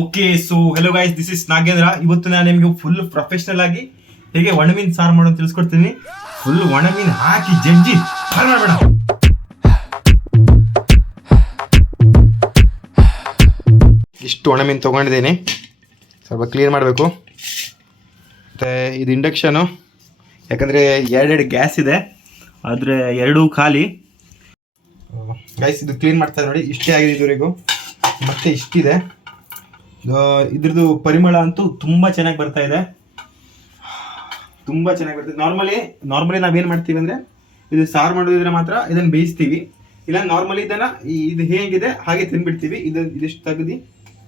Okay so hello guys, this is Nagendra. ಇವತ್ತು ನಾನು ನಿಮಗೆ ಫುಲ್ ಪ್ರೊಫೆಷನಲ್ ಆಗಿ ಹೇಗೆ ಒಣಮೀನು ಸಾರು ಮಾಡೋದು ತಿಳಿಸ್ಕೊಡ್ತೀನಿ. ಫುಲ್ ಒಣಮೀನು ಹಾಕಿ ಜಜ್ಜಿ ಸಾರು ಮಾಡಬೇಡ. ಇಷ್ಟು ಒಣಮೀನು ತೊಗೊಂಡಿದ್ದೀನಿ, ಸ್ವಲ್ಪ ಕ್ಲೀನ್ ಮಾಡಬೇಕು. ಮತ್ತು ಇದು ಇಂಡಕ್ಷನು, ಯಾಕಂದರೆ ಎರಡೆರಡು ಗ್ಯಾಸ್ ಇದೆ, ಆದರೆ ಎರಡೂ ಖಾಲಿ. ಗೈಸ್ ಇದು ಕ್ಲೀನ್ ಮಾಡ್ತಾರೆ ನೋಡಿ, ಇಷ್ಟೇ ಆಗಿದೆ ಇದುವರೆಗೂ, ಮತ್ತೆ ಇಷ್ಟಿದೆ. ಇದ್ರದ್ದು ಪರಿಮಳ ಅಂತೂ ತುಂಬ ಚೆನ್ನಾಗಿ ಬರ್ತಾ ಇದೆ, ತುಂಬ ಚೆನ್ನಾಗಿ ಬರ್ತದೆ. ನಾರ್ಮಲಿ ನಾವೇನು ಮಾಡ್ತೀವಿ ಅಂದರೆ, ಇದು ಸಾರು ಮಾಡೋದಿದ್ರೆ ಮಾತ್ರ ಇದನ್ನು ಬೇಯಿಸ್ತೀವಿ, ಇಲ್ಲ ನಾರ್ಮಲಿ ಇದನ್ನು ಇದು ಹೇಗಿದೆ ಹಾಗೆ ತಿನ್ಬಿಡ್ತೀವಿ. ಇದಿಷ್ಟು ತೆಗ್ದು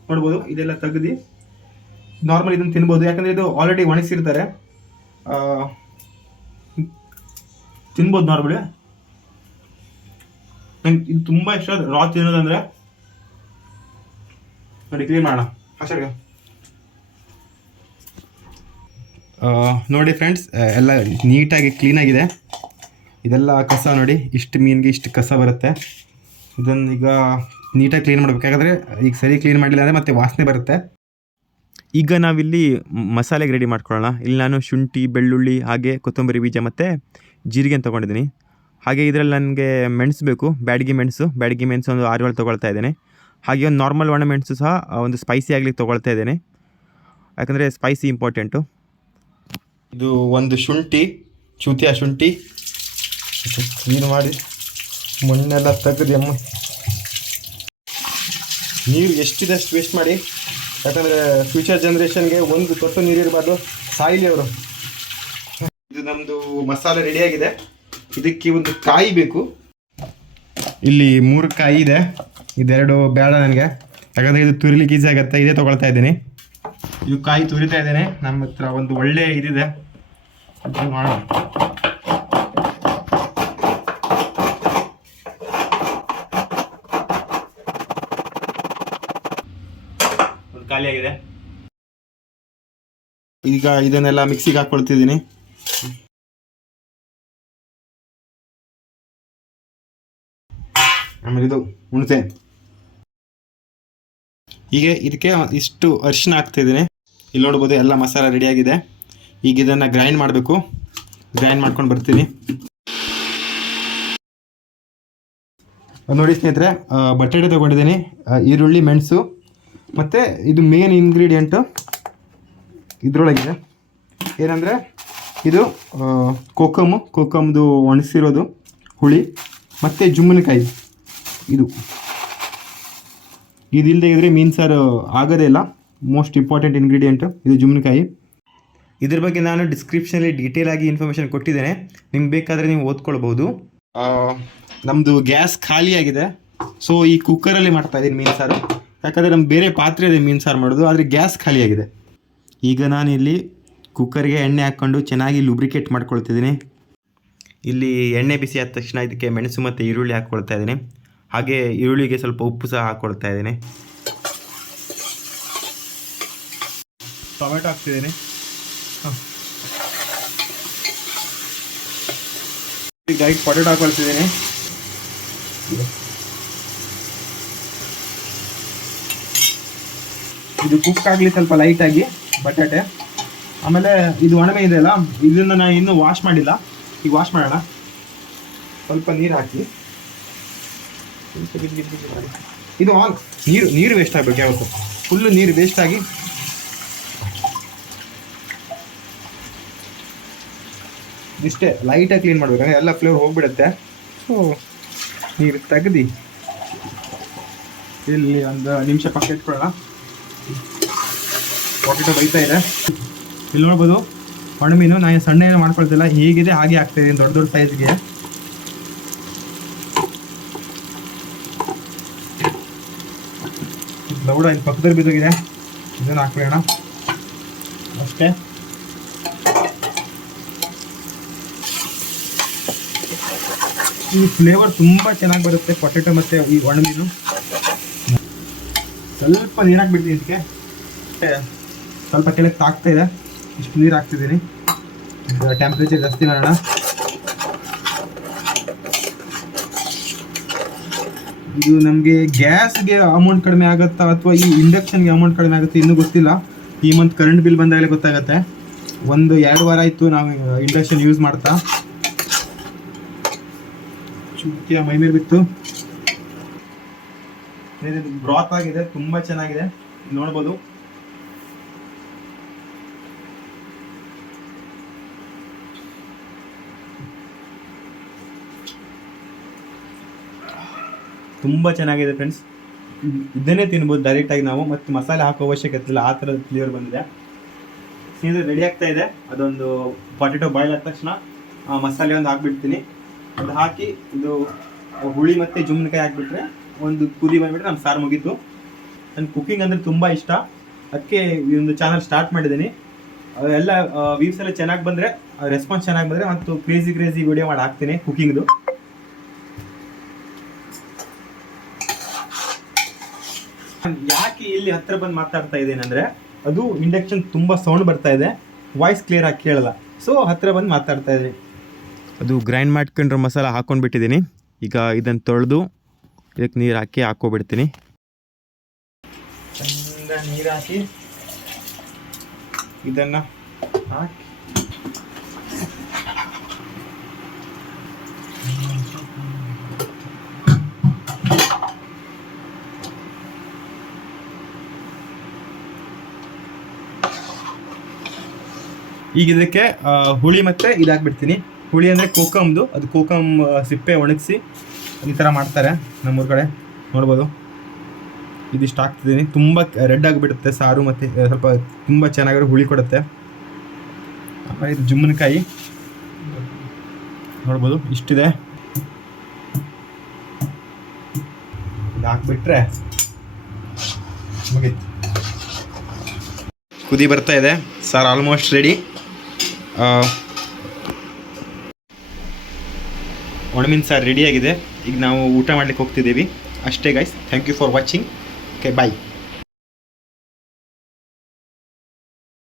ನೋಡ್ಬೋದು, ಇದೆಲ್ಲ ತೆಗ್ದು ನಾರ್ಮಲಿ ಇದನ್ನು ತಿನ್ಬೋದು, ಯಾಕಂದರೆ ಇದು ಆಲ್ರೆಡಿ ಒಣಗಿಸಿರ್ತಾರೆ, ತಿನ್ಬೋದು ನಾರ್ಮಲಿ. ನಂಗೆ ಇದು ತುಂಬ ಇಷ್ಟ ರಾ ತಿನ್ನೋದಂದರೆ. ನೋಡಿ ಕ್ಲೀನ್ ಮಾಡೋಣ ಅಷ್ಟೇ. ನೋಡಿ ಫ್ರೆಂಡ್ಸ್, ಎಲ್ಲ ನೀಟಾಗಿ ಕ್ಲೀನಾಗಿದೆ. ಇದೆಲ್ಲ ಕಸ ನೋಡಿ, ಇಷ್ಟು ಮೀನಿಗೆ ಇಷ್ಟು ಕಸ ಬರುತ್ತೆ. ಇದನ್ನು ಈಗ ನೀಟಾಗಿ ಕ್ಲೀನ್ ಮಾಡಬೇಕು, ಯಾಕಂದರೆ ಈಗ ಸರಿ ಕ್ಲೀನ್ ಮಾಡಲಿಲ್ಲ ಅಂದರೆ ಮತ್ತೆ ವಾಸನೆ ಬರುತ್ತೆ. ಈಗ ನಾವಿಲ್ಲಿ ಮಸಾಲೆಗೆ ರೆಡಿ ಮಾಡ್ಕೊಳ್ಳೋಣ. ಇಲ್ಲಿ ನಾನು ಶುಂಠಿ, ಬೆಳ್ಳುಳ್ಳಿ, ಹಾಗೆ ಕೊತ್ತಂಬರಿ ಬೀಜ ಮತ್ತು ಜೀರಿಗೆ ತೊಗೊಂಡಿದ್ದೀನಿ. ಹಾಗೆ ಇದರಲ್ಲಿ ನನಗೆ ಮೆಣಸು ಬೇಕು, ಬ್ಯಾಡಗಿ ಮೆಣಸು ಒಂದು 6-7 ತೊಗೊಳ್ತಾ ಇದ್ದೇನೆ. ಹಾಗೆ ಒಂದು ನಾರ್ಮಲ್ ಒಣಮೆಣಸು ಸಹ ಒಂದು ಸ್ಪೈಸಿ ಆಗಲಿಕ್ಕೆ ತೊಗೊಳ್ತಾ ಇದ್ದೇನೆ, ಯಾಕಂದರೆ ಸ್ಪೈಸಿ ಇಂಪಾರ್ಟೆಂಟು. ಇದು ಒಂದು ಶುಂಠಿ, ಚೂತಿಯ ಶುಂಠಿ ಕ್ಲೀನ್ ಮಾಡಿ ಮಣ್ಣೆಲ್ಲ ತೆಗೆದು ಅಮ್ಮ. ನೀರು ಎಷ್ಟಿದೆ ಅಷ್ಟು ವೇಸ್ಟ್ ಮಾಡಿ, ಯಾಕಂದರೆ ಫ್ಯೂಚರ್ ಜನ್ರೇಷನ್ಗೆ ಒಂದು ತೊಟ್ಟು ನೀರಿರಬಾರ್ದು, ಸಾಯಿಲಿ ಅವರು. ಇದು ನಮ್ಮದು ಮಸಾಲೆ ರೆಡಿಯಾಗಿದೆ. ಇದಕ್ಕೆ ಒಂದು ಕಾಯಿ ಬೇಕು. ಇಲ್ಲಿ 3 ಕಾಯಿ ಇದೆ, ಇದೆರಡು ಬೇಡ ನನಗೆ, ಯಾಕಂದರೆ ಇದು ತುರಿಲಿಕ್ಕೆ ಈಸಿ ಆಗುತ್ತೆ. ಇದೇ ತೊಗೊಳ್ತಾ ಇದ್ದೀನಿ. ಇದು ಕಾಯಿ ತುರಿತಾ ಇದ್ದೇನೆ. ನಮ್ಮ ಹತ್ರ ಒಂದು ಒಳ್ಳೆ ಇದಿದೆ, ಮಾಡೋಣ. ಒಂದು ಖಾಲಿ ಆಗಿದೆ. ಈಗ ಇದನ್ನೆಲ್ಲ ಮಿಕ್ಸಿಗೆ ಹಾಕ್ಕೊಳ್ತಿದ್ದೀನಿ. ಆಮೇಲೆ ಇದು ಹುಣಸೆ, ಹೀಗೆ ಇದಕ್ಕೆ ಇಷ್ಟು ಅರಿಶಿನ ಹಾಕ್ತಿದ್ದೀನಿ. ಇಲ್ಲಿ ನೋಡ್ಬೋದು ಎಲ್ಲ ಮಸಾಲ ರೆಡಿಯಾಗಿದೆ. ಈಗ ಇದನ್ನು ಗ್ರೈಂಡ್ ಮಾಡಬೇಕು. ಗ್ರೈಂಡ್ ಮಾಡ್ಕೊಂಡು ಬರ್ತೀನಿ. ನೋಡಿ ಸ್ನೇಹಿತರೆ, ಬಟಾಟೆ ತೊಗೊಂಡಿದ್ದೀನಿ, ಈರುಳ್ಳಿ, ಮೆಣಸು, ಮತ್ತು ಇದು ಮೇನ್ ಇಂಗ್ರೀಡಿಯೆಂಟು ಇದರೊಳಗಿದೆ. ಏನಂದರೆ ಇದು ಕೋಕಮ್ದು ಒಣಗಿಸಿರೋದು ಹುಳಿ, ಮತ್ತು ಜುಮ್ಮನಕಾಯಿ. ಇದಿಲ್ಲದೆ ಇದ್ದರೆ ಮೀನು ಸಾರು ಆಗೋದೇ ಇಲ್ಲ. ಮೋಸ್ಟ್ ಇಂಪಾರ್ಟೆಂಟ್ ಇಂಗ್ರೀಡಿಯೆಂಟು ಇದು ಜುಮ್ಮನಕಾಯಿ. ಇದ್ರ ಬಗ್ಗೆ ನಾನು ಡಿಸ್ಕ್ರಿಪ್ಷನಲ್ಲಿ ಡೀಟೇಲ್ ಆಗಿ ಇನ್ಫಾರ್ಮೇಷನ್ ಕೊಟ್ಟಿದ್ದೇನೆ, ನಿಮ್ಗೆ ಬೇಕಾದರೆ ನೀವು ಓದ್ಕೊಳ್ಬೋದು. ನಮ್ಮದು ಗ್ಯಾಸ್ ಖಾಲಿಯಾಗಿದೆ, ಸೊ ಈ ಕುಕ್ಕರಲ್ಲಿ ಮಾಡ್ತಾಯಿದ್ದೀನಿ ಮೀನು ಸಾರು, ಯಾಕಂದರೆ ನಮ್ಗೆ ಬೇರೆ ಪಾತ್ರೆ ಇದೆ ಮೀನು ಸಾರು ಮಾಡೋದು, ಆದರೆ ಗ್ಯಾಸ್ ಖಾಲಿಯಾಗಿದೆ. ಈಗ ನಾನು ಇಲ್ಲಿ ಕುಕ್ಕರ್ಗೆ ಎಣ್ಣೆ ಹಾಕ್ಕೊಂಡು ಚೆನ್ನಾಗಿ ಲುಬ್ರಿಕೇಟ್ ಮಾಡ್ಕೊಳ್ತಿದ್ದೀನಿ. ಇಲ್ಲಿ ಎಣ್ಣೆ ಬಿಸಿ ಆದ ತಕ್ಷಣ ಇದಕ್ಕೆ ಮೆಣಸು ಮತ್ತು ಈರುಳ್ಳಿ ಹಾಕ್ಕೊಳ್ತಾ ಇದ್ದೀನಿ. ಹಾಗೆ ಈರುಳ್ಳಿಗೆ ಸ್ವಲ್ಪ ಉಪ್ಪು ಸಹ ಹಾಕ್ಕೊಳ್ತಾ ಇದ್ದೀನಿ. ಟೊಮೆಟೊ ಹಾಕ್ತಿದ್ದೀನಿ. ಈಗ ಪೊಟೆಟೊ ಹಾಕ್ಕೊಳ್ತಿದ್ದೀನಿ. ಇದು ಕುಕ್ ಆಗಲಿ ಸ್ವಲ್ಪ ಲೈಟಾಗಿ ಬಟಾಟೆ. ಆಮೇಲೆ ಇದು ಒಣಮೆ ಇದೆಯಲ್ಲ, ಇದನ್ನು ನಾನು ಇನ್ನೂ ವಾಶ್ ಮಾಡಿಲ್ಲ, ಈಗ ವಾಶ್ ಮಾಡೋಣ. ಸ್ವಲ್ಪ ನೀರು ಹಾಕಿ, ಇದು ನೀರು ವೇಸ್ಟ್ ಆಗಬೇಕು ಯಾವತ್ತು, ಫುಲ್ಲು ನೀರು ವೇಸ್ಟ್ ಆಗಿ. ಇಷ್ಟೇ ಲೈಟಾಗಿ ಕ್ಲೀನ್ ಮಾಡಬೇಕು, ಎಲ್ಲ ಫ್ಲೇವರ್ ಹೋಗ್ಬಿಡುತ್ತೆ. ಸೊ ನೀರು ತೆಗ್ದು ಇಲ್ಲಿ ಒಂದು ನಿಮಿಷ ಪಕ್ಕ ಇಟ್ಕೊಳ್ಳೋಣ. ಪೊಟೆಟೊ ಬೈತಾ ಇದೆ. ಇಲ್ಲಿ ನೋಡ್ಬೋದು ಒಣಮೀನು, ನಾನು ಸಣ್ಣ ಏನೋ ಮಾಡ್ಕೊಳ್ತಿಲ್ಲ, ಹೇಗಿದೆ ಹಾಗೆ ಆಗ್ತಾಯಿದ್ದೀನಿ ದೊಡ್ಡ ಸೈಜ್ಗೆ. ಲೌಡ ಇಲ್ಲಿ ಪಕ್ಕದಲ್ಲಿ ಬಿದ್ದೋಗಿದೆ, ಇದನ್ನು ಹಾಕ್ಬಿಡೋಣ ಅಷ್ಟೇ. ಈ ಫ್ಲೇವರ್ ತುಂಬ ಚೆನ್ನಾಗಿ ಬರುತ್ತೆ ಪೊಟೆಟೊ ಮತ್ತು ಈ ಒಣಮೀನು. ಸ್ವಲ್ಪ ನೀರು ಹಾಕ್ಬಿಡ್ತೀನಿ ಇದಕ್ಕೆ, ಸ್ವಲ್ಪ ಕೆಳಗೆ ತಾಗ್ತಾ ಇದೆ, ಇಷ್ಟು ನೀರು ಹಾಕ್ತಿದ್ದೀನಿ. ಟೆಂಪ್ರೇಚರ್ ಜಾಸ್ತಿ ಮಾಡೋಣ. ಇದು ನಮಗೆ ಗ್ಯಾಸ್ಗೆ ಅಮೌಂಟ್ ಕಡಿಮೆ ಆಗುತ್ತಾ ಅಥವಾ ಈ ಇಂಡಕ್ಷನ್ಗೆ ಅಮೌಂಟ್ ಕಡಿಮೆ ಆಗುತ್ತೆ ಇನ್ನೂ ಗೊತ್ತಿಲ್ಲ. ಈ ಮಂತ್ ಕರೆಂಟ್ ಬಿಲ್ ಬಂದಾಗಲೇ ಗೊತ್ತಾಗುತ್ತೆ. 1-2 ವಾರ ಆಯಿತು ನಾವು ಇಂಡಕ್ಷನ್ ಯೂಸ್ ಮಾಡ್ತಾ. ಚುಕ್ಕಿಯ ಮೈ ಮೇಲೆ ಬಿತ್ತು. ಬ್ರಾತ್ ಆಗಿದೆ, ತುಂಬ ಚೆನ್ನಾಗಿದೆ, ನೋಡ್ಬೋದು. ತುಂಬ ಚೆನ್ನಾಗಿದೆ ಫ್ರೆಂಡ್ಸ್. ಇದನ್ನೇ ತಿನ್ಬೋದು ಡೈರೆಕ್ಟಾಗಿ ನಾವು, ಮತ್ತು ಮಸಾಲೆ ಹಾಕೋ ಅವಶ್ಯಕತೆ ಇಲ್ಲ, ಆ ಥರದ ಫ್ಲೇವರ್ ಬಂದಿದೆ. ಇದು ರೆಡಿ ಆಗ್ತಾ ಇದೆ. ಅದೊಂದು ಪೊಟೆಟೊ ಬಾಯ್ಲ್ ಆದ ತಕ್ಷಣ ಮಸಾಲೆ ಒಂದು ಹಾಕ್ಬಿಡ್ತೀನಿ. ಅದು ಹಾಕಿ ಇದು ಹುಳಿ ಮತ್ತು ಜುಮ್ಮನಕಾಯಿ ಹಾಕ್ಬಿಟ್ರೆ ಒಂದು ಕುದಿ ಬಂದುಬಿಟ್ರೆ ನಮ್ಮ ಸಾರು ಮುಗೀತು. ನನ್ನ ಕುಕ್ಕಿಂಗ್ ಅಂದರೆ ತುಂಬ ಇಷ್ಟ, ಅದಕ್ಕೆ ಈ ಒಂದು ಚಾನಲ್ ಸ್ಟಾರ್ಟ್ ಮಾಡಿದ್ದೀನಿ. ಎಲ್ಲ ವ್ಯೂಸ್ ಎಲ್ಲ ಚೆನ್ನಾಗಿ ಬಂದರೆ, ರೆಸ್ಪಾನ್ಸ್ ಚೆನ್ನಾಗಿ ಬಂದರೆ ಮತ್ತು ಕ್ರೇಜಿ ವಿಡಿಯೋ ಮಾಡಿ ಹಾಕ್ತೀನಿ ಕುಕ್ಕಿಂಗ್ದು. ಯಾಕೆ ಇಲ್ಲಿ ಹತ್ರ ಬಂದು ಮಾತಾಡ್ತಾ ಇದ್ದೇನೆ ಅಂದರೆ, ಅದು ಇಂಡಕ್ಷನ್ ತುಂಬ ಸೌಂಡ್ ಬರ್ತಾ ಇದೆ, ವಾಯ್ಸ್ ಕ್ಲಿಯರ್ ಆಗಿ ಕೇಳಲ್ಲ. ಸೊ ಹತ್ರ ಬಂದು ಮಾತಾಡ್ತಾ ಇದ್ದೀನಿ. ಅದು ಗ್ರೈಂಡ್ ಮಾಡ್ಕೊಂಡ್ರೆ ಮಸಾಲ ಹಾಕೊಂಡ್ಬಿಟ್ಟಿದ್ದೀನಿ. ಈಗ ಇದನ್ನು ತೊಳೆದು ಇದಕ್ಕೆ ನೀರು ಹಾಕಿ ಹಾಕೋಬಿಡ್ತೀನಿ. ಚಂದ ನೀರು ಹಾಕಿ ಇದನ್ನು ಹಾಕಿ ಈಗ ಇದಕ್ಕೆ ಹುಳಿ ಮತ್ತು ಇದಾಕ್ಬಿಡ್ತೀನಿ. ಹುಳಿ ಅಂದರೆ ಕೋಕಮ್ದು, ಅದು ಕೋಕಮ್ ಸಿಪ್ಪೆ ಒಣಗಿಸಿ ಈ ಥರ ಮಾಡ್ತಾರೆ ನಮ್ಮೂರ ಕಡೆ, ನೋಡ್ಬೋದು. ಇದಿಷ್ಟು ಹಾಕ್ತಿದ್ದೀನಿ. ತುಂಬ ರೆಡ್ ಆಗಿಬಿಡುತ್ತೆ ಸಾರು, ಮತ್ತು ಸ್ವಲ್ಪ ತುಂಬ ಚೆನ್ನಾಗಿರೋ ಹುಳಿ ಕೊಡುತ್ತೆ. ಆಮೇಲೆ ಇದು ಜುಮ್ಮನಕಾಯಿ ನೋಡ್ಬೋದು, ಇಷ್ಟಿದೆ. ಇದು ಹಾಕ್ಬಿಟ್ರೆ ಮುಗೀತು. ಕುದಿ ಬರ್ತಾ ಇದೆ, ಸಾರು ಆಲ್ಮೋಸ್ಟ್ ರೆಡಿ. ಒಣಮೀನು ಸಾರು ರೆಡಿಯಾಗಿದೆ. ಈಗ ನಾವು ಊಟ ಮಾಡ್ಲಿಕ್ಕೆ ಹೋಗ್ತಿದ್ದೀವಿ ಅಷ್ಟೇ guys. Thank you for watching. Okay, bye.